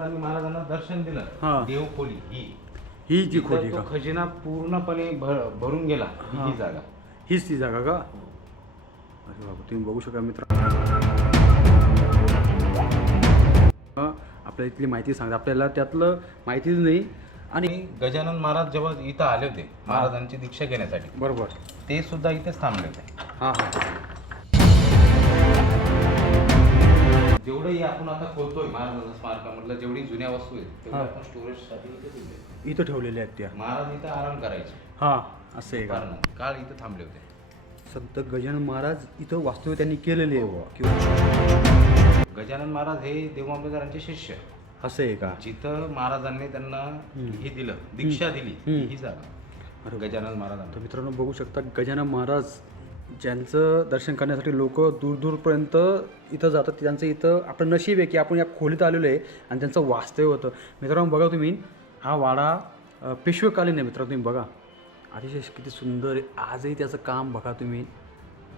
यशवंतरावांनी महाराजांना दर्शन हा. दिलं देवखोली ही. ही जी खोली का? खजिना पूर्णपणे भर- भरून गेला. ही हा. ही जागा. हीच ती जागा का? अरे बाबा तुम्ही बघू शका मित्र. हं, आपल्या इथली माहिती सांगा. आपल्याला त्यातलं माहितीच नाही. आणि आणि गजानन महाराज जेव्हा इथं आले होते महाराजांची दीक्षा घेण्यासाठी बरोबर. ते सुद्धा इथेच थांबले होते. हां हां. जेवढंही आपण आता खोलतोय महाराजांच्या स्मारकामधलं जेवढी जुन्या वस्तू आहेत तेवढ्या. आपण स्टोरेजसाठी इथे ठेवल्या. इथं ठेवलेल्या आहेत त्या. महाराज इथं आराम करायचे. हां असं आहे का? दुपारनं. काळ इथं थांबले होते. संत गजानन महाराज इथं वास्तव्य त्यांनी केलेले आहे बुवा. किंवा गजानन महाराज हे देवमांबेकरांचे शिष्य. असं आहे का? जिथं महाराजांनी त्यांना हे दिलं दीक्षा दिली हम्म. ही जागा. अरे गजानन महाराजांना. तर मित्रांनो बघू शकता गजानन महाराज ज्यांचं दर्शन करण्यासाठी लोक दूरदूरपर्यंत इथं जातात त्यांचं इथं आपलं नशीब आहे की आपण या खोलीत आलेलो आहे आणि त्यांचं वास्तव्य होतं. मित्रांनो बघा तुम्ही हा वाडा पेशवेकालीन आहे मित्रांनो तुम्ही बघा. अतिशय किती सुंदर आहे. आजही त्याचं काम बघा तुम्ही.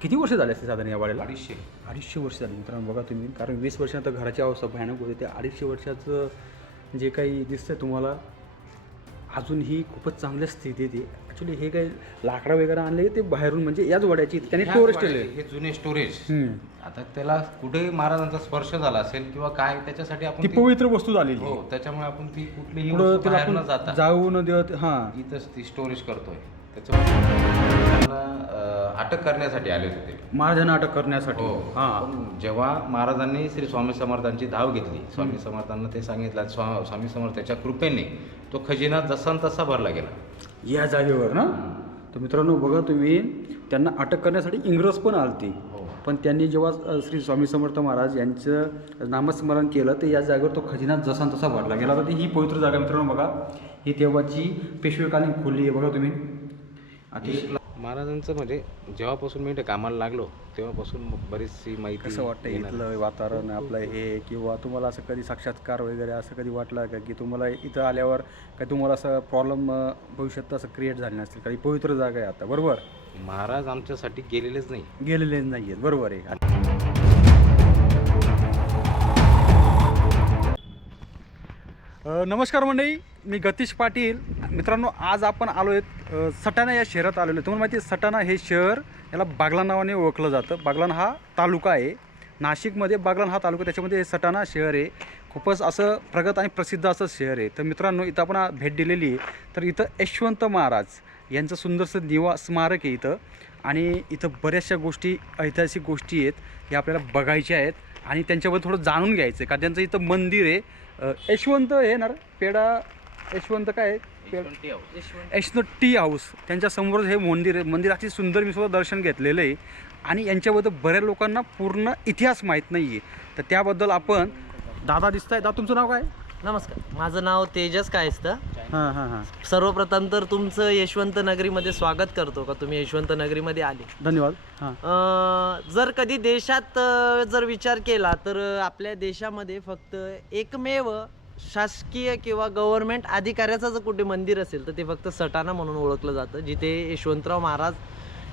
किती वर्ष झाले असते साधारण या वाड्याला? अडीचशे. अडीचशे वर्ष झाली मित्रांनो बघा तुम्ही. कारण वीस वर्षानंतर घराची अवस्था भयानक होती. ते अडीचशे वर्षाचं जे काही दिसतंय तुम्हाला अजूनही खूपच चांगल्या स्थितीत आहे. ॲक्च्युली हे काही लाकडा वगैरे आणले ते बाहेरून म्हणजे याच वड्याची त्यांनी स्टोरेज केले हे जुने स्टोरेज हम्म. आता त्याला कुठे महाराजांचा स्पर्श झाला असेल किंवा काय त्याच्यासाठी आपण ती पवित्र वस्तू झालेली. हो त्याच्यामुळे आपण ती कुठलीही जाऊ न देत हां. इथंच ती स्टोरेज करतोय. त्याच्यामुळे अं, अटक करण्यासाठी आले होते. महाराजांना अटक करण्यासाठी. हो. हां. पण जेव्हा महाराजांनी श्री स्वामी समर्थांची धाव घेतली स्वामी समर्थांना ते सांगितलं स्वा स्वामी समर्थाच्या कृपेने तो खजिना जसा न तसा भरला गेला. या जागेवर ना? तर मित्रांनो बघा तुम्ही त्यांना अटक करण्यासाठी इंग्रज पण आलते. हो. पण त्यांनी जेव्हा अ, श्री स्वामी समर्थ महाराज यांचं नामस्मरण केलं तर या जागेवर तो खजिना जसा न तसा भरला गेला. होता ही पवित्र जागा मित्रांनो बघा. ही तेव्हाची पेशवेकालीन खोली आहे बघा तुम्ही. अतिशय महाराजांचं म्हणजे जेव्हापासून मी इथे कामाला लागलो तेव्हापासून बरीचशी माहिती कसं वाटतं येणार. इथलं वातावरण आपलं हे किंवा तुम्हाला असं कधी साक्षात्कार वगैरे असं कधी वाटलं का की तुम्हाला इथं आल्यावर काही तुम्हाला असं प्रॉब्लेम भविष्यात असं क्रिएट झाले नसतील? काही पवित्र जागा आहे आता बरोबर? महाराज आमच्यासाठी गेलेलेच नाही. गेलेले नाही आहेत बरोबर आहे. नमस्कार मंडळी मी गतीश पाटील. मित्रांनो आज आपण आलो आहेत सटाणा या शहरात आलेलो आहे. तुम्हाला माहिती आहे सटाणा हे शहर याला बागला नावाने ओळखलं जातं. बागलाण हा तालुका आहे. नाशिकमध्ये बागलाण हा तालुका त्याच्यामध्ये हे सटाणा शहर आहे. खूपच असं प्रगत आणि प्रसिद्ध असं शहर आहे. तर मित्रांनो इथं आपण भेट दिलेली आहे. तर इथं यशवंत महाराज यांचं सुंदरसं निवा स्मारक आहे इथं. आणि इथं बऱ्याचशा गोष्टी ऐतिहासिक गोष्टी आहेत या आपल्याला बघायच्या आहेत. आणि त्यांच्याबद्दल थोडं जाणून घ्यायचं आहे. कारण त्यांचं इथं मंदिर आहे. यशवंत हे ना? पेडा यशवंत काय आहे? पेड यशवंत टी हाऊस. त्यांच्यासमोर हे मंदिर आहे. मंदिर अति सुंदर मी सुद्धा दर्शन घेतलेलं आहे. आणि यांच्याबद्दल बऱ्याच लोकांना पूर्ण इतिहास माहीत नाही आहे तर त्याबद्दल आपण दादा दिसताय. दादा तुमचं नाव काय? नमस्कार. माझं नाव तेजस कायस्त हां हां हां. सर्वप्रथम तर तुमचं यशवंत नगरीमध्ये स्वागत करतो का? तुम्ही यशवंत नगरीमध्ये आले. धन्यवाद. हां. अं, जर कधी देशात अं, जर विचार केला तर अं, आपल्या देशामध्ये फक्त एकमेव शासकीय किंवा गव्हर्नमेंट अधिकाऱ्याचं जर कुठे मंदिर असेल तर ते फक्त सटाणा म्हणून ओळखलं जातं जिथे यशवंतराव महाराज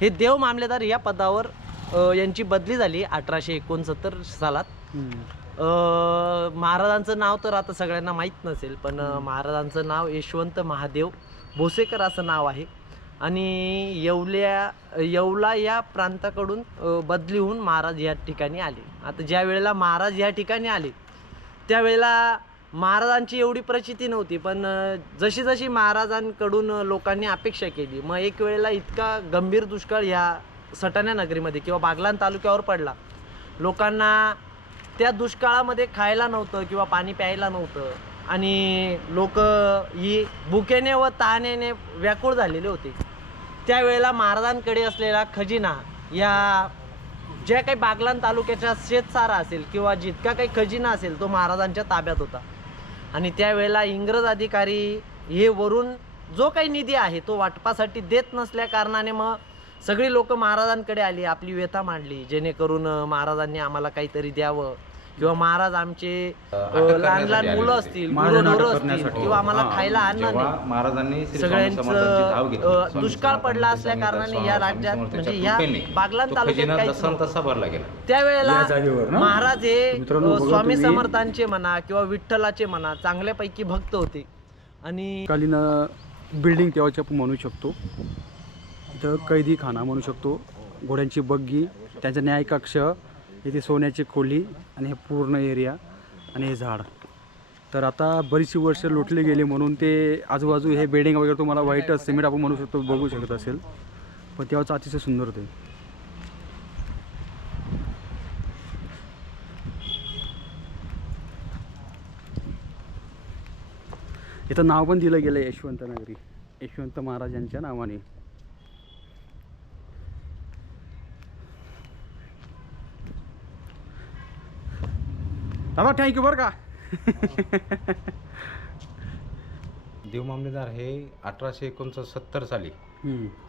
हे देव मामलेदार या पदावर अं, यांची बदली झाली अठराशे एकोणसत्तर सालात. हम्म. महाराजांचं नाव तर आता सगळ्यांना माहीत नसेल पण महाराजांचं नाव यशवंत महादेव भोसेकर असं नाव आहे. आणि येवल्या येवला या प्रांताकडून बदली होऊन महाराज या ठिकाणी आले. आता ज्या वेळेला महाराज या ठिकाणी आले त्यावेळेला महाराजांची एवढी प्रचिती नव्हती पण जशी जशी महाराजांकडून लोकांनी अपेक्षा केली मग एक वेळेला इतका गंभीर दुष्काळ ह्या सटाणा नगरीमध्ये किंवा बागलाण तालुक्यावर पडला. लोकांना त्या दुष्काळामध्ये खायला नव्हतं किंवा पाणी प्यायला नव्हतं. आणि लोक ही भुकेने व तहानेने व्याकुळ झालेले होते. त्यावेळेला महाराजांकडे असलेला खजिना या ज्या काही बागलान तालुक्याच्या शेतसारा असेल किंवा जितका काही खजिना असेल तो महाराजांच्या ताब्यात होता. आणि त्यावेळेला इंग्रज अधिकारी हे वरून जो काही निधी आहे तो वाटपासाठी देत नसल्या कारणाने मग सगळी लोक महाराजांकडे आली आपली व्यथा मांडली जेणेकरून महाराजांनी आम्हाला काहीतरी द्यावं. किंवा महाराज आमचे लहान लहान मुलं. असतील मुलं असतील करण्यासाठी. किंवा आम्हाला खायला आणणार नाही महाराजांनी सगळ्यांचं दुष्काळ पडला असल्या कारणाने या राज्यात म्हणजे बागलाण तो तालुक्यात. तसा भरला गेला त्यावेळेला या? महाराज हे स्वामी समर्थांचे म्हणा किंवा विठ्ठलाचे म्हणा चांगल्यापैकी भक्त होते आणि कालीन बिल्डिंग तेव्हाची आपण म्हणू शकतो इथं कैदी खाना म्हणू शकतो घोड्यांची बग्गी त्यांचा न्याय कक्ष इथे सोन्याची खोली आणि हे पूर्ण एरिया आणि हे झाड. तर आता बरीचशी वर्ष लुटली गेली म्हणून ते आजूबाजू हे बिल्डिंग वगैरे तुम्हाला व्हाईट सिमेंट आपण म्हणू शकतो बघू शकत असेल. पण तेव्हाचं अतिशय सुंदर होते इथं नाव पण दिलं गेलं यशवंत नगरी. यशवंत महाराजांच्या नावाने. दादा थँक्यू बरं का देव मामलेदार हे अठराशे एकोणसत्तर साली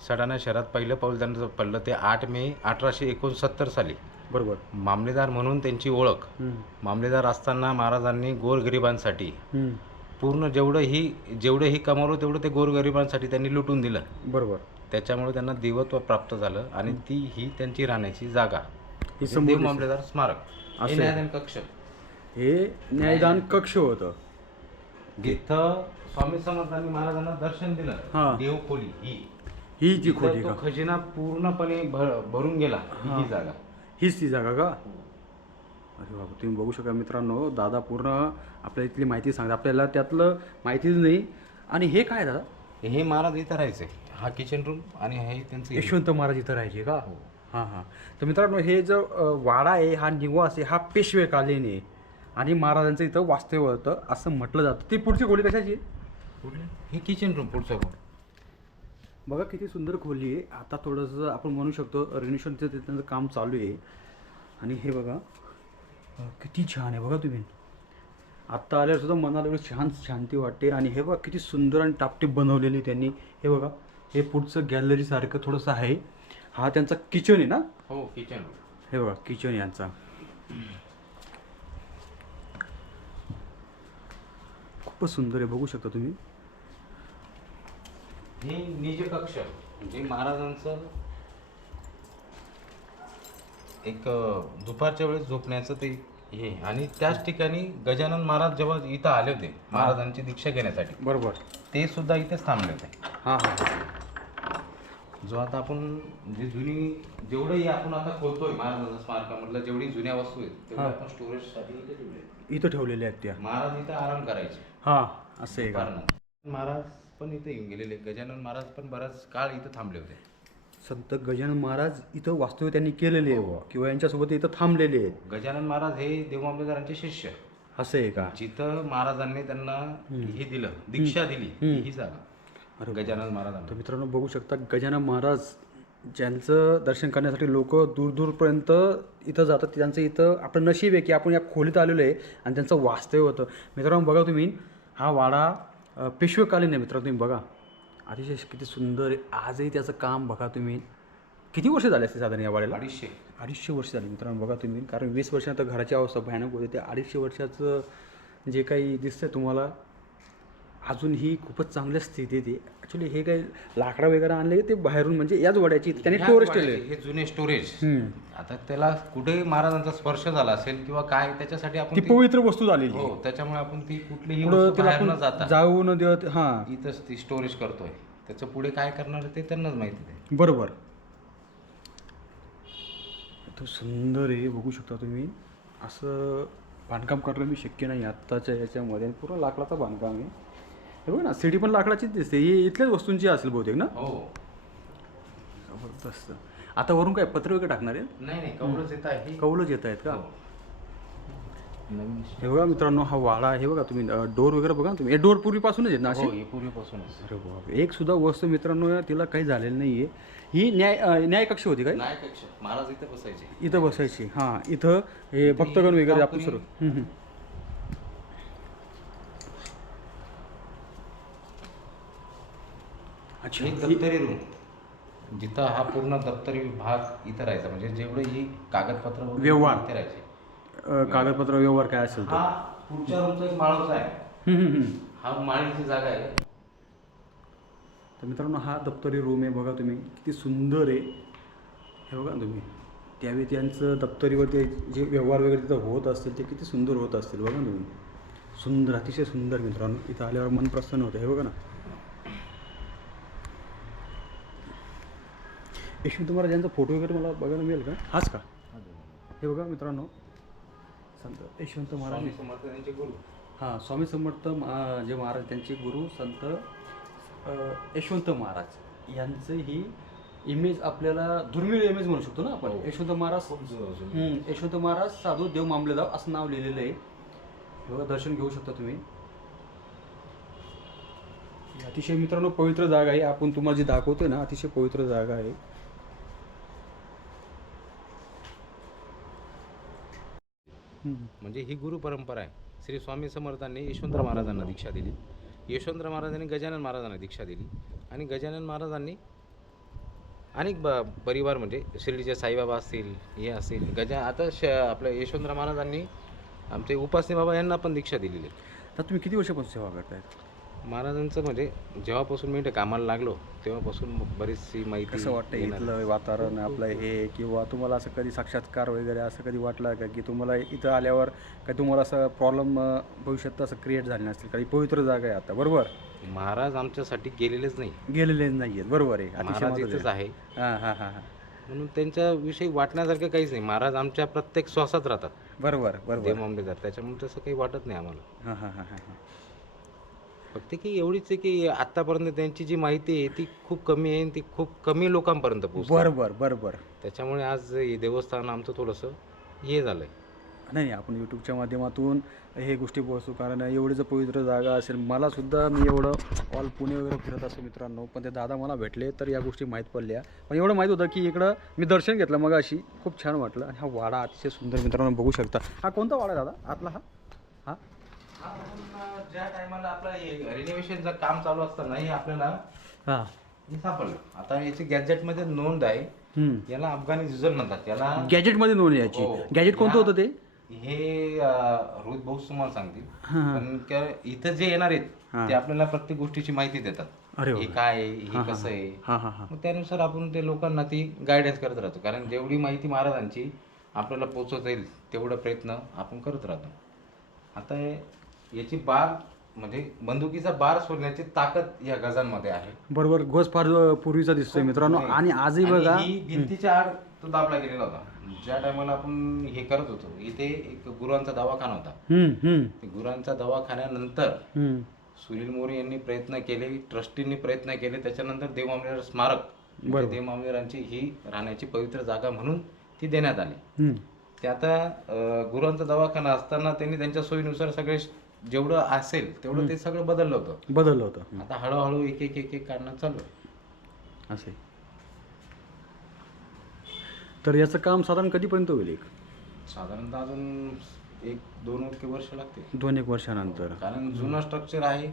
सडाणा शहरात पहिलं पाऊल त्यांचं पडलं ते आठ मे अठराशे एकोणसत्तर साली. बरोबर. मामलेदार म्हणून त्यांची ओळख. मामलेदार असताना महाराजांनी गोरगरिबांसाठी पूर्ण जेवढंही जेवढंही कमावलं तेवढं ते गोरगरिबांसाठी त्यांनी लुटून दिलं. बरोबर. त्याच्यामुळे त्यांना देवत्व प्राप्त झालं आणि ती ही त्यांची राहण्याची जागा. ही हे समोर देव. मामलेदार स्मारक. हे कक्ष. हे न्यायदान कक्ष होतं. जिथं स्वामी समर्थांनी महाराजांना दर्शन हा. दिलं देव खोली ही. ही जी खोली तो का? खजिना पूर्णपणे भर- भरून गेला ही हा. ही जागा. हीच ती जागा का? अरे बाबा तुम्ही बघू शका मित्रांनो दादा पूर्ण आपल्या इथली माहिती सांगता आपल्याला त्यातलं माहितीच नाही. आणि हे काय दादा? हे महाराज इथं राहायचे. हा किचन रूम आणि हे त्यांचं यशवंत महाराज इथं राहायचे का? हां हां. तर मित्रांनो हे जो अ, वाडा आहे हा निवास आहे हा पेशवेकालीन आहे. आणि महाराजांचं इथं वास्तव्य होतं असं म्हटलं जातं. ती पुढची खोली कशाची? आहे? कुठलं? हे किचन रूम पुढचं room. बघा किती सुंदर खोली आहे. आता थोडंसं आपण म्हणू शकतो रेनोवेशनचं ते त्यांचं काम चालू आहे. आणि हे बघा अ, किती छान आहे. बघा तुम्ही. आत्ता आल्यावर सुद्धा मनाला एवढं छान शांती वाटते. आणि हे बघा किती सुंदर आणि टापटीप बनवलेली त्यांनी. हे बघा हे पुढचं गॅलरीसारखं थोडंसं आहे. हा त्यांचा किचन आहे ना? हो किचन रूम हे बघा किचन यांचा. खूपच सुंदर आहे बघू शकता तुम्ही. हे निज कक्ष म्हणजे महाराजांचं एक दुपारच्या वेळेस झोपण्याचं ते हे आणि त्याच ठिकाणी गजानन महाराज जेव्हा इथं आले होते महाराजांची दीक्षा घेण्यासाठी बरोबर. ते सुद्धा इथेच थांबले होते. हां हां. जो आता आपण जे जुनी जेवढंही आपण आता खोलतोय महाराजांच्या स्मारकामधलं जेवढी जुन्या वस्तू आहेत तेवढ्या हा. आपण स्टोरेजसाठी इथे ठेवले आहेत. इथं ठेवलेल्या आहेत त्या. महाराज इथं आराम करायचे. हां असं आहे का? दुपारनं. महाराज पण इथे येऊन गेलेले गजानन महाराज पण बराच काळ इथं थांबले होते. संत गजानन महाराज इथं वास्तव्य त्यांनी केलेले आहे बुवा किंवा यांच्यासोबत इथं थांबलेले आहेत. गजानन महाराज हे देवमामलेदारांचे शिष्य. असं आहे का? जिथं महाराजांनी त्यांना हे दिलं दीक्षा दिली. ही जागा अरे गजानन तर महाराजांना मित्रांनो बघू शकता गजानन महाराज ज्यांचं दर्शन करण्यासाठी लोक दूरदूरपर्यंत इथं जातात त्यांचं इथं आपलं नशीब आहे की आपण या खोलीत आलेलो आहे आणि त्यांचं वास्तव्य होतं. मित्रांनो बघा तुम्ही हा वाडा पेशवेकालीन आहे मित्रांनो तुम्ही बघा. अतिशय किती सुंदर आहे. आजही त्याचं काम बघा तुम्ही. किती वर्ष झाले असते साधारण या वाड्याला? अडीचशे. अडीचशे वर्ष झाली मित्रांनो बघा तुम्ही. कारण वीस वर्षानंतर घराची अवस्था भयानक होते. ते अडीचशे वर्षाचं जे काही दिसतंय तुम्हाला अजूनही खूपच चांगल्या स्थितीत आहे. ॲक्च्युली हे काही लाकडं वगैरे आणले ते बाहेरून म्हणजे याच वड्याची त्यांनी ह्या स्टोरेज वाड्याचे केले हे जुने स्टोरेज. आता त्याला कुठेही महाराजांचा स्पर्श झाला असेल किंवा काय त्याच्यासाठी आपण ती पवित्र वस्तू झालेली हो त्याच्यामुळे आपण ती कुठलीही पुढं वस्तू तिला बाहेर न आपण जाता. जाऊ न देत हां. इथंच ती स्टोरेज करतोय. त्याचं पुढे काय करणार ते त्यांनाच माहिती आहे. बरोबर. तो सुंदर आहे बघू शकता तुम्ही. असं बांधकाम करणं मी शक्य नाही. आत्ताच्या याच्यामध्ये पूर्ण लाकडाचं बांधकाम आहे. हे बघ ना सिडी पण लाकडाचीच दिसते. ही इथल्याच वस्तूंची असेल बहुतेक ना? हो. जबरदस्त. आता वरून काय पत्र वगैरे टाकणार आहे नाही नाही येत आहे. कौलच येत आहेत का? हो. नवीन हे बघा मित्रांनो हा वाडा हे बघा तुम्ही डोर वगैरे बघा ना तुम्ही. हे डोर पूर्वीपासूनच आहेत ना असे हो हे पूर्वीपासूनच. अरे बाप एक सुद्धा वस्तू मित्रांनो तिला काही झालेलं नाही आहे ही न्याय अं, न्यायकक्ष होती काय? नाही पेक्षा महाराज इथे बसायचे. इथं बसायची. हां इथं हे भक्तगण वगैरे आपण सर्व हम्म, हम्म. अच्छा. हे दप्तरी रूम जिथं हा पूर्ण दप्तरी भाग इथं राहायचा. म्हणजे जेवढे ही कागदपत्र वगैरे व्यवहार. इथे राहायचे. अ, कागदपत्र व्यवहार काय असेल तो? हा पुढच्या रूमचा एक माळच आहे. हम्म, हम्म, हम्म. हा माळीची जागा आहे. तर मित्रांनो हा दप्तरी रूम आहे बघा तुम्ही. किती सुंदर आहे. हे बघा ना तुम्ही. त्यावेळी त्यांचं दप्तरीवर ते जे व्यवहार वगैरे तिथं होत असतील ते किती सुंदर होत असतील. बघा ना तुम्ही. सुंदर अतिशय सुंदर मित्रांनो. इथं आल्यावर मन प्रसन्न होतं. हे बघा ना. यशवंत महाराजांचा फोटो वगैरे मला बघायला मिळेल का? हाच का? हे बघा मित्रांनो. संत यशवंत महाराज. समर्थ यांचे गुरु. हां स्वामी समर्थ जे महाराज त्यांचे गुरु संत यशवंत महाराज. यांचं ही इमेज आपल्याला दुर्मिळ इमेज म्हणू शकतो ना आपण. हो. यशवंत महाराज यशवंत महाराज साधू देव मामलेदाव असं नाव लिहिलेलं आहे. हे बघा दर्शन घेऊ शकता तुम्ही. ही अतिशय मित्रांनो पवित्र जागा आहे. आपण तुम्हाला जी दाखवतोय ना अतिशय पवित्र जागा आहे. म्हणजे ही गुरु परंपरा आहे. श्री स्वामी समर्थांनी यशवंतराव महाराजांना दीक्षा दिली. यशवंतराव महाराजांनी गजानन महाराजांना दीक्षा दिली. आणि गजानन महाराजांनी अनेक ब परिवार म्हणजे शिर्डीचे साईबाबा असतील हे असतील गजा आता श आपल्या यशवंतराव महाराजांनी आमचे उपासनी बाबा यांना पण दीक्षा दिलेली आहे. तर तुम्ही किती वर्षापासून सेवा करताय महाराजांचं म्हणजे जेव्हापासून मी इथे कामाला लागलो तेव्हापासून बरीचशी माहिती कसं वाटतं येणार. इथलं वातावरण आपलं हे किंवा तुम्हाला असं कधी साक्षात्कार वगैरे असं कधी वाटलं का की तुम्हाला इथं आल्यावर काही तुम्हाला असं प्रॉब्लेम भविष्यात असं क्रिएट झाले नसतील? काही पवित्र जागा आहे आता बरोबर? महाराज आमच्यासाठी गेलेलेच नाही. गेलेले नाही आहेत बरोबर आहे अतिशय महाराज महत्त्वाचं इथंच आहे. आहे. हां हां हां हां. म्हणून त्यांच्याविषयी वाटण्यासारखं काहीच नाही. महाराज आमच्या प्रत्येक श्वासात राहतात. बरोबर बरोबर. त्याच्यामुळे तसं काही वाटत नाही आम्हाला. हां हां हां हां हां. फक्त की एवढीच आहे की आतापर्यंत त्यांची जी माहिती आहे ती खूप कमी आहे आणि ती खूप कमी लोकांपर्यंत पोहोचते. बरोबर बरोबर. त्याच्यामुळे आज हे देवस्थान आमचं थोडंसं हे झालंय. नाही नाही आपण यूट्यूबच्या माध्यमातून हे गोष्टी पोहोचू कारण एवढी जर पवित्र जागा असेल मला सुद्धा मी एवढं ऑल पुणे वगैरे फिरत असतो मित्रांनो पण ते दादा मला भेटले तर या गोष्टी माहीत पडल्या. पण एवढं माहीत होतं की इकडं मी दर्शन घेतलं मग अशी खूप छान वाटलं. आणि हा वाडा अतिशय सुंदर मित्रांनो बघू शकता. हा कोणता वाडा आहे दादा? आतला हा? हा? ज्या टायमाला आपलं रिनोव्हेशनचं काम चालू असताना हे आपल्याला हां. हे सापडलं. आता याची गॅजेटमध्ये नोंद आहे. याला अफगाणी जुजल म्हणतात. याला गॅजेटमध्ये नोंद याची. हो. गॅजेट कोणतं या- होतं ते? हे अं, रोहित भाऊ तुम्हाला सांगतील. हां. पण इथं जे येणार आहेत हां. ते आपल्याला प्रत्येक गोष्टीची माहिती देतात. अरे हे. काय आहे हे कसं आहे? हां. हां हां मग त्यानुसार आपण ते लोकांना ती गायडन्स करत राहतो. कारण जेवढी माहिती महाराजांची आपल्याला पोचवता येईल तेवढा प्रयत्न आपण करत राहतो. आता हे- याची बार म्हणजे बंदुकीचा बार सोडण्याची ताकद या गजांमध्ये आहे. बरोबर घोष फार पूर्वीचा दिसतोय मित्रांनो. आणि आजही आणि बघा ही भिंतीच्या आड तो दाबला गेलेला होता. ज्या टायमाला आपण हे करत होतो इथे एक गुरुवांचा दवाखाना होता. हम्म, हम्म, ते गुरांचा दवाखान्यानंतर हम्म. सुनील मोरे यांनी प्रयत्न केले ट्रस्टींनी प्रयत्न केले. त्याच्यानंतर देव मामलेदार स्मारक म्हणजे देव मामलेदारांची ही राहण्याची पवित्र जागा म्हणून ती देण्यात आली. हम्म. ते आता अं, गुरांचा दवाखाना असताना त्यांनी त्यांच्या सोयीनुसार सगळे जेवढं असेल तेवढं ते सगळं बदललं होतं. बदललं होतं. आता हळूहळू एक एक एक एक काढणं चालू आहे. असे तर याचं काम साधारण कधीपर्यंत होईल एक? साधारणतः अजून एक दोन एक वर्ष लागते दोन एक वर्षानंतर. कारण जुनं स्ट्रक्चर आहे.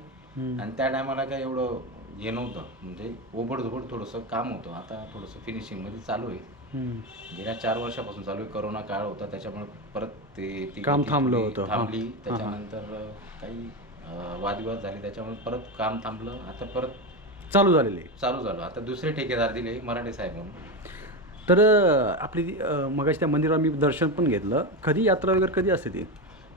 आणि त्या टायमाला काय एवढं हे नव्हतं. म्हणजे ओबडधोबड थोडंसं काम होतं. आता थोडंसं फिनिशिंगमध्ये चालू आहे. गेल्या चार वर्षापासून चालू आहे. करोना काळ होता त्याच्यामुळे परत ते ती काम थांबलं होतं. हा. थांबली हा, हा. त्याच्यानंतर काही वादविवाद झाले त्याच्यामुळे परत काम थांबलं. आता परत चालू झालेले चालू झालं. आता दुसरे ठेकेदार दिले मराठे साहेब म्हणून. तर आपली मगाशी त्या मंदिरात मी दर्शन पण घेतलं. कधी यात्रा वगैरे कधी असते ती?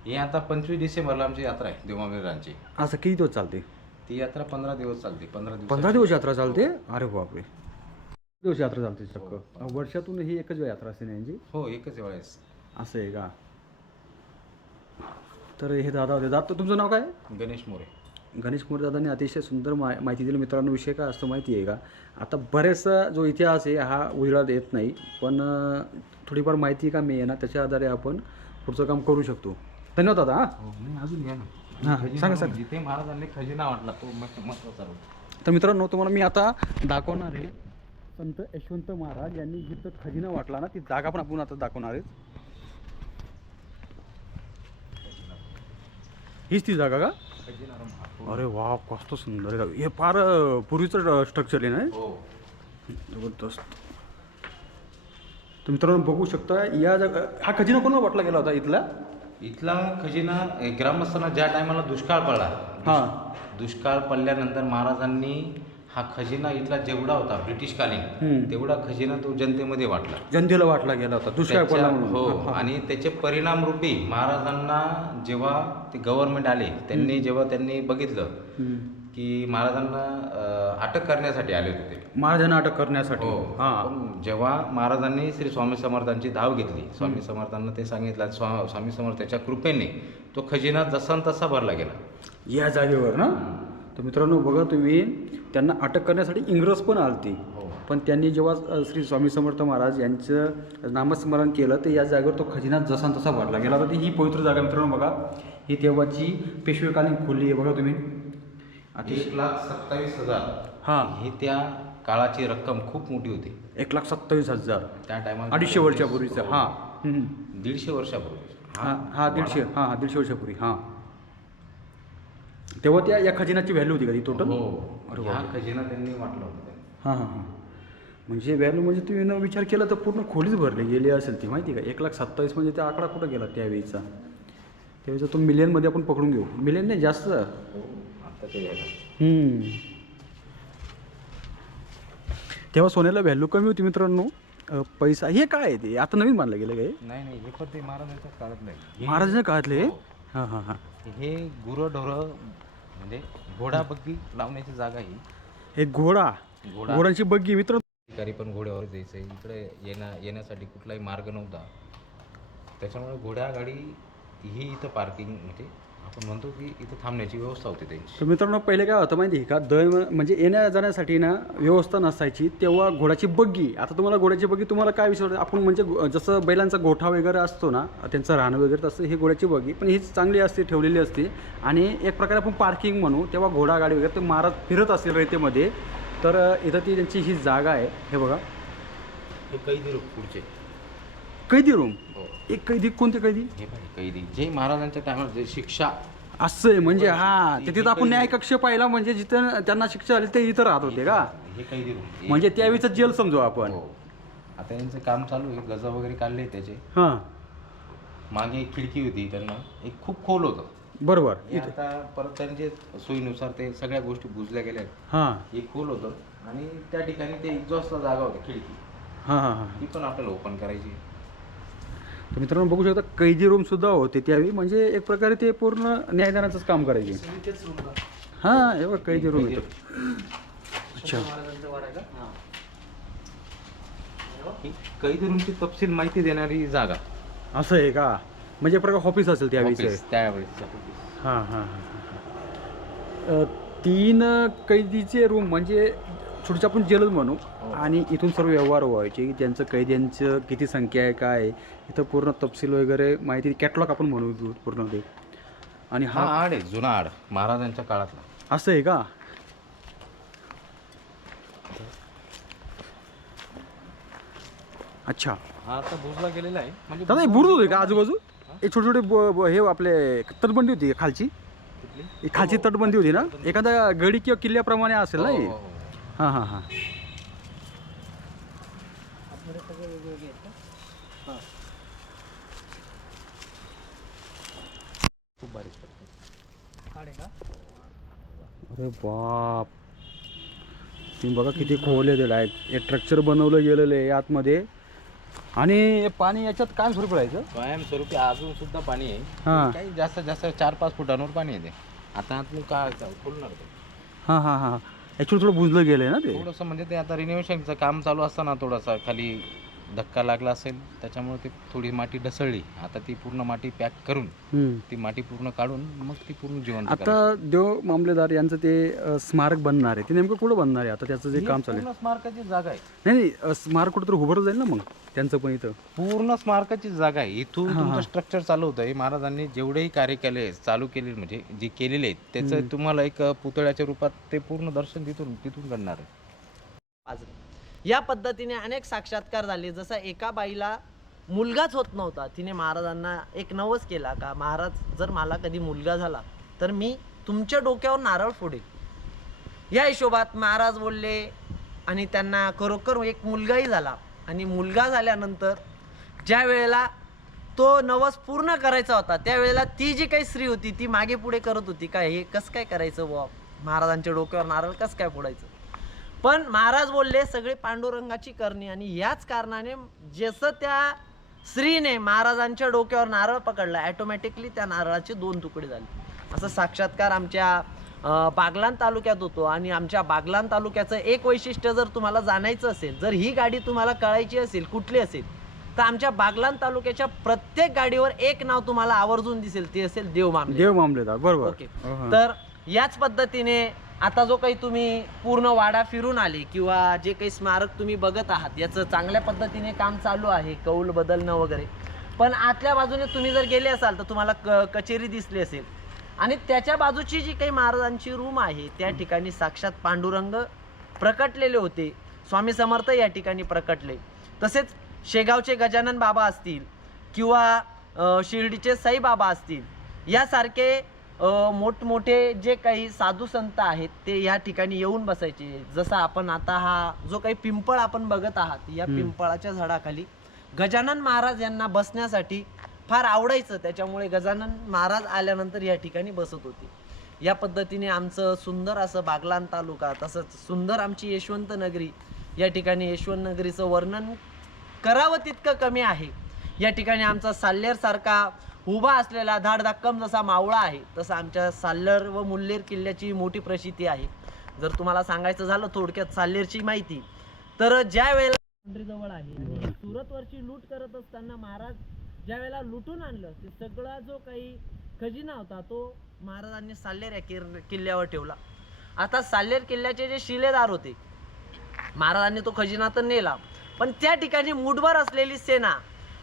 ही आता पंचवीस डिसेंबरला आमची यात्रा आहे देवामिरांची असं किती दिवस चालते? ती यात्रा पंधरा दिवस चालते पंधरा दिवस पंधरा दिवस यात्रा चालते? अरे बापरे. दिवस यात्रा चालते चक्क वर्षातून ही. एकच वेळ यात्रा असते ना यांची? हो एकच वेळेस असं आहे का? तर हे दादा होते. दादा तुमचं नाव काय? गणेश मोरे. गणेश मोरे दादांनी अतिशय सुंदर मा माहिती दिली. मित्रांनो विषय काय असतो माहिती आहे का? आता बरेचसा जो इतिहास आहे हा उजेडात येत नाही. पण अं, थोडीफार माहिती का मी आहे ना त्याच्या आधारे आपण पुढचं काम करू शकतो. धन्यवाद दादा हां. हो अजून घ्या ना. हां सांगा सांगा. जिथे महाराजांनी खजिना वाटला तो महत्त्वाचा होता तर मित्रांनो तुम्हाला मी आता दाखवणार आहे संत यशवंत महाराज यांनी जिथं खजिना वाटला ना ती जागा पण आपण आता दाखवणार आहे हीच ती जागा का. अरे वा कसं सुंदर हे फार पूर्वीचं स्ट्रक्चर आहे ना हे? जबरदस्त. तर तर मित्रांनो बघू शकता या जागा हा खजिना कोणाला वाटला गेला होता इथला? इथला खजिना ग्रामस्थांना ज्या टायमाला दुष्काळ पडला हां. दुष्काळ पडल्यानंतर महाराजांनी हा खजिना इथला जेवढा होता. ब्रिटिशकालीन तेवढा खजिना तो जनतेमध्ये वाटला. जनतेला वाटला गेला होता दुष्काळ पडला हो. आणि त्याचे परिणाम रूपी महाराजांना जेव्हा ते गव्हर्नमेंट आले त्यांनी जेव्हा त्यांनी बघितलं. की महाराजांना अटक करण्यासाठी आले होते महाराजांना अटक करण्यासाठी. हो. हां. जेव्हा महाराजांनी श्री स्वामी समर्थांची धाव घेतली स्वामी समर्थांना ते सांगितलं स्वामी समर्थाच्या कृपेने तो खजिना जसा तसा भरला गेला. या जागेवर ना? तर मित्रांनो बघा तुम्ही त्यांना अटक करण्यासाठी इंग्रज पण आलती. हो. पण त्यांनी जेव्हा श्री स्वामी समर्थ महाराज यांचं नामस्मरण केलं तर या जागेवर तो खजिना जसा तसा भरला गेला होता ही पवित्र जागा मित्रांनो बघा. ही तेव्हाची पेशवेकालीन खोली आहे बघा तुम्ही. एक लाख सत्तावीस हजार. हां. ही त्या काळाची रक्कम खूप मोठी होती. एक लाख सत्तावीस हजार. त्या टायमाला अडीचशे वर्षा पूर्वीचं हां. दीडशे वर्षापूर्वी. हा हा दीडशे हां हां दीडशे वर्षापूर्वी हां. तेव्हा त्या या खजिनाची व्हॅल्यू होती का ती टोटल हो. अरे हा खजिना त्यांनी वाटला होता त्यांनी. हां हां हां. म्हणजे व्हॅल्यू म्हणजे तुम्ही न विचार केला तर पूर्ण खोलीच भरली गेली असेल ती माहिती का? एक लाख सत्तावीस म्हणजे त्या आकडा कुठं गेला त्यावेळीचा? त्यावेळीचा तो मिलियनमध्ये आपण पकडून घेऊ. मिलियन नाही जास्त. हो आता ते आहे. हम्म. तेव्हा सोन्याला व्हॅल्यू कमी होती मित्रांनो. अ, पैसा हे काय आहे ते? आता नवीन बांधलं गेलं काय? नाही नाही हे पण ते महाराजांच्या काळात नाही महाराजांच्या काळातले हां. हां हां हे. गुरंढोरं म्हणजे घोडा बग्गी लावण्याची जागा ही. हे घोडा? घोडा. घोड्यांची बग्गी मित्र अधिकारी पण घोड्यावर जायचं इकडे येण्या येण्यासाठी कुठलाही मार्ग नव्हता. त्याच्यामुळे घोड्यागाडी ही इथं पार्किंग म्हणजे आपण म्हणतो की इथं थांबण्याची व्यवस्था होती त्यांची. तर मित्रांनो पहिले काय होतं माहिती आहे का? दळ म्हणजे येण्या जाण्यासाठी ना व्यवस्था नसायची तेव्हा घोड्याची बग्गी आता तुम्हाला घोड्याची बग्गी तुम्हाला काय विषय आपण म्हणजे गो- जसं बैलांचा गोठा वगैरे असतो ना त्यांचं राहणं वगैरे तसं ही घोड्याची बग्गी पण हीच चांगली असते ठेवलेली असते. आणि एक प्रकारे आपण पार्किंग म्हणू तेव्हा घोडा गाडी वगैरे ते महाराज फिरत असेल रयतेमध्ये तर अ, इथं ती त्यांची ही जागा आहे. हे बघा. हे कैदी लोक पुढचे. कैदी रूम? हो. एक कैदी कोणते कैदी? हे कैदी. जे महाराजांच्या टायमाला जे शिक्षा असं आहे म्हणजे हा ते तिथं आपण न्याय कक्ष पाहिला म्हणजे जिथं त्यांना शिक्षा आली ते इथं राहत होते का? हे कैदी रूम. म्हणजे त्यावेळीचं जेल समजू आपण. हो. आता यांचं काम चालू आहे. गजा वगैरे काढले त्याचे. हां. मागे एक खिडकी होती त्यांना. एक खूप खोल होतं. बरोबर. हे आता परत त्यांचे सोयीनुसार ते सगळ्या गोष्टी बुजल्या गेल्या. आहेत. हां. हे खोल होतं. आणि त्या ठिकाणी ते एक्झॉस्टला जागा होती खिडकी. हां हां हां. ती पण आपल्याला ओपन करायची. तर मित्रांनो बघू शकता कैदी रूम सुद्धा होते त्यावेळी. म्हणजे एक प्रकारे ते पूर्ण न्यायदानाचंच काम करायचे. हां हे बघ कैदी रूम येतो. अच्छा. कैदी रूमची तपशील माहिती देणारी जागा. असं आहे का? म्हणजे एक प्रकार ऑफिस असेल त्यावेळेस office. हां हां हां तीन कैदीचे रूम म्हणजे छोटीचे आपण जेलच म्हणू. आणि इथून सर्व व्यवहार व्हायचे. की त्यांचं कैद्यांचं किती संख्या आहे काय आहे इथं पूर्ण तपशील वगैरे माहिती कॅटलॉग आपण म्हणू पूर्ण ते. आणि हा हा आड आहे जुना आड. महाराजांच्या काळातला. असं आहे का? अच्छा. हा आता बुजला गेलेला आहे. म्हणजे दादा हे बुरुज होते का आजूबाजू? हे? छोटे छोटे ब- ब- हे आपले तटबंदी होती का खालची? कुठली? ही खालची तटबंदी होती ना? एखाद्या गडी किंवा किल्ल्याप्रमाणे असेल ना हो, ही? हो, हो. हां हां हां. खूप बारीक पडते. अरे बाप. तुम्ही बघा किती खोल आहे डायरेक्ट हे स्ट्रक्चर बनवलं गेलेलं आहे आतमध्ये. आणि हे पाणी याच्यात काय स्वरूप राहायचं? कायमस्वरूपी अजून सुद्धा पाणी आहे. हां. काही जास्त जास्त चार पाच फुटांवर पाणी येते. आता आतून काय खोलणार ते हां हां हां. ॲक्च्युली थोडं बुजलं गेलं आहे ना ते. थोडंसं म्हणजे ते आता रिनोव्हेशनचं काम चालू असताना थोडासा खाली धक्का लागला असेल त्याच्यामुळे ते थोडी माती ढसळली. आता ती पूर्ण माती पॅक करून. ती माती पूर्ण काढून मग ती पूर्ण जिवंत आता देव मामलेदार यांचं ते स्मारक बनणार आहे. ते नेमकं कुठं बनणार आहे? आता त्याचं जे काम चालू आहे. पूर्ण स्मारकाची जागा आहे. नाही नाही स्मारक कुठं तर उभं जाईल ना मग? त्यांचं पण इथं. पूर्ण स्मारकाची जागा आहे. इथून. तुमचं स्ट्रक्चर चालू होतं. हे महाराजांनी जेवढेही कार्य केले चालू केले म्हणजे जे केलेले आहेत त्याचं तुम्हाला एक पुतळ्याच्या रूपात ते पूर्ण दर्शन तिथून तिथून घडणार आहे. आज या पद्धतीने अनेक साक्षात्कार झाले. जसा एका बाईला मुलगाच होत नव्हता. तिने महाराजांना एक नवस केला का महाराज जर मला कधी मुलगा झाला तर मी तुमच्या डोक्यावर नारळ फोडेल या हिशोबात महाराज बोलले आणि त्यांना खरोखर एक मुलगाही झाला. आणि मुलगा झाल्यानंतर ज्या वेळेला तो नवस पूर्ण करायचा होता त्यावेळेला ती जी काही स्त्री होती ती मागे पुढे करत होती काय हे कसं काय करायचं बुवा? महाराजांच्या डोक्यावर नारळ कसं काय फोडायचं? पण महाराज बोलले सगळे पांडुरंगाची करणी. आणि याच कारणाने जसं त्या स्त्रीने महाराजांच्या डोक्यावर नारळ पकडला ॲटोमॅटिकली त्या नारळाचे दोन तुकडे झाले. असं साक्षात्कार आमच्या अं, बागलाण तालुक्यात होतो. आणि आमच्या बागलाण तालुक्याचं एक वैशिष्ट्य जर तुम्हाला जाणायचं असेल जर ही गाडी तुम्हाला कळायची असेल कुठली असेल तर आमच्या बागलाण तालुक्याच्या प्रत्येक गाडीवर एक नाव तुम्हाला आवर्जून दिसेल ते असेल देव मामले. देव मामलेदार बरोबर. ओके. तर याच पद्धतीने आता जो काही तुम्ही पूर्ण वाडा फिरून आले किंवा जे काही स्मारक तुम्ही बघत आहात याचं चांगल्या पद्धतीने काम चालू आहे कौल बदलणं वगैरे. पण आतल्या बाजूने तुम्ही जर गेले असाल तर तुम्हाला क कचेरी दिसली असेल. आणि त्याच्या बाजूची जी काही महाराजांची रूम आहे त्या ठिकाणी साक्षात पांडुरंग प्रकटलेले होते. स्वामी समर्थ या ठिकाणी प्रकटले. तसेच शेगावचे गजानन बाबा असतील किंवा शिर्डीचे साईबाबा असतील यासारखे मोठमोठे जे काही साधू संत आहेत ते या ठिकाणी येऊन बसायचे. जसं आपण आता हा जो काही पिंपळ आपण बघत आहात या. पिंपळाच्या झाडाखाली गजानन महाराज यांना बसण्यासाठी फार आवडायचं. त्याच्यामुळे गजानन महाराज आल्यानंतर या ठिकाणी बसत होते. या पद्धतीने आमचं सुंदर असं बागलान तालुका तसंच सुंदर आमची यशवंत नगरी या ठिकाणी यशवंत नगरीचं वर्णन करावं तितकं कमी आहे. या ठिकाणी आमचा साल्हेर सारखा उभा असलेला धाडधाक्कम जसा मावळा आहे तसं आमच्या साल्लर व मुल्हेर किल्ल्याची मोठी प्रसिद्धी आहे. जर तुम्हाला सांगायचं झालं थोडक्यात साल्लेरची माहिती तर ज्या वेळेला जवळ आहे सुरतवरची लूट करत असताना महाराज ज्या वेळेला लुटून आणलं ते सगळा जो काही खजिना होता तो महाराजांनी साल्लेर या किर- किल्ल्यावर ठेवला. आता साल्लेर किल्ल्याचे जे शिलेदार होते महाराजांनी तो खजिना तर नेला पण त्या ठिकाणी मुठभर असलेली सेना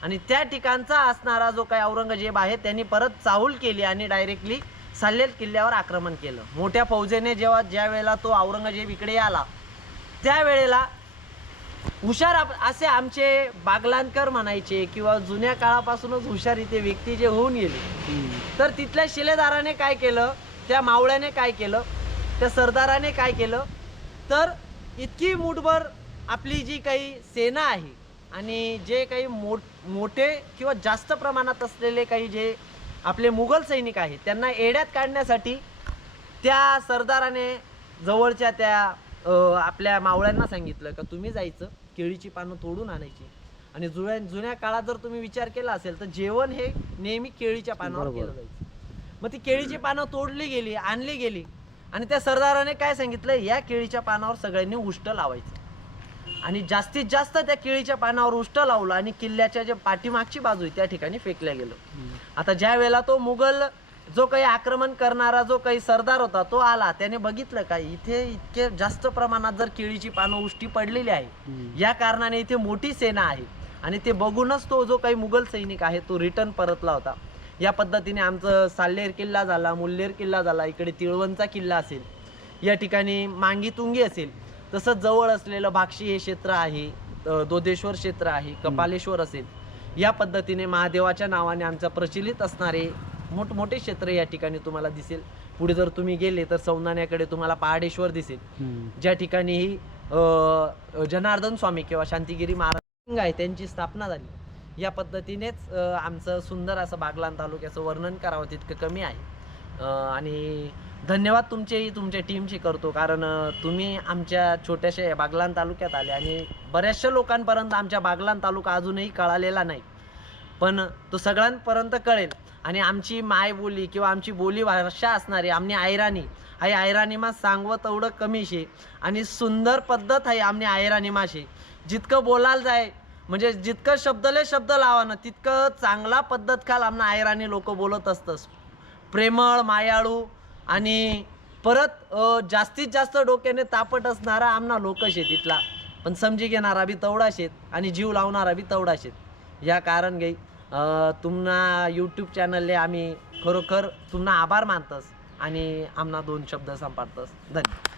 आणि त्या ठिकाणचा असणारा जो काही औरंगजेब आहे त्यांनी परत चाहूल केली आणि डायरेक्टली साल्हेर किल्ल्यावर आक्रमण केलं. मोठ्या फौजेने जेव्हा ज्या वेळेला तो औरंगजेब इकडे आला त्यावेळेला हुशार आप- असे आमचे बागलांकर म्हणायचे किंवा जुन्या काळापासूनच हुशार इथे व्यक्ती जे होऊन गेले. तर तिथल्या शिलेदाराने काय केलं? त्या मावळ्याने काय केलं? त्या सरदाराने काय केलं? तर इतकी मुठभर आपली जी काही सेना आहे आणि जे काही मोठ मोठे किंवा जास्त प्रमाणात असलेले काही जे आपले मुघल सैनिक आहेत त्यांना एड्यात काढण्यासाठी त्या सरदाराने जवळच्या त्या आपल्या मावळ्यांना सांगितलं का तुम्ही जायचं केळीची पानं तोडून आणायची. आणि जुन्या जुन्या काळात जर तुम्ही विचार केला असेल तर जेवण हे नेहमी केळीच्या पानावर. केलं जायचं. मग ती केळीची पानं तोडली गेली आणली गेली. आणि त्या सरदाराने काय सांगितलं? या केळीच्या पानावर सगळ्यांनी उष्ट लावायचं. आणि जास्तीत जास्त त्या केळीच्या पानावर उष्ट लावलं आणि किल्ल्याच्या जे पाठीमागची बाजू आहे त्या ठिकाणी फेकल्या गेलं. आता ज्या वेळेला तो मुघल जो काही आक्रमण करणारा जो काही सरदार होता तो आला त्याने बघितलं काय इथे इतके जास्त प्रमाणात जर केळीची पानं उष्टी पडलेली आहे. या कारणाने इथे मोठी सेना आहे. आणि ते बघूनच तो जो काही मुघल सैनिक आहे तो रिटर्न परतला होता. या पद्धतीने आमचं साल्हेर किल्ला झाला मुल्हेर किल्ला झाला इकडे तिळवणचा किल्ला असेल या ठिकाणी मांगीतुंगी असेल तसंच जवळ असलेलं भाक्षी हे क्षेत्र आहे दोदेश्वर क्षेत्र आहे कपालेश्वर असेल या पद्धतीने महादेवाच्या नावाने आमचा प्रचलित असणारे मोठमोठे क्षेत्र या ठिकाणी तुम्हाला दिसेल. पुढे जर तुम्ही गेले तर सौंदाण्याकडे तुम्हाला पहाडेश्वर दिसेल. ज्या ठिकाणी अ, जनार्दन स्वामी किंवा शांतिगिरी महाराज आहे त्यांची स्थापना झाली. या पद्धतीनेच आमचं सुंदर असं बागलान तालुक्याचं वर्णन करावं तितकं कमी आहे. आणि धन्यवाद तुमचेही तुमच्या टीमचे करतो. कारण तुम्ही आमच्या छोट्याशा या बागलान तालुक्यात आले आणि बऱ्याचशा लोकांपर्यंत आमच्या बागलान तालुका अजूनही कळालेला नाही. पण तो सगळ्यांपर्यंत कळेल. आणि आमची मायबोली किंवा आमची बोली भाषा असणारी आमनी आयराणी हाय आयराणीमा सांगवं तेवढं कमी शे आणि सुंदर पद्धत आहे आमनी आयराणी शे जितकं बोलायला जाय म्हणजे जितकं शब्दले शब्द लावा ना तितकं चांगला पद्धत काल आमना आयराणी लोक बोलत असतंस. प्रेमळ मायाळू आणि परत जास्तीत जास्त डोक्याने तापट असणारा आमना लोक शेत पण समजी घेणारा बी तेवढा शेत आणि जीव लावणारा बी तेवढा शेत. या कारण गे तुम्हाला यूट्यूब चॅनलले आम्ही खरोखर तुम्हाला आभार मानतस आणि आमना दोन शब्द संपाडतस धन्यवाद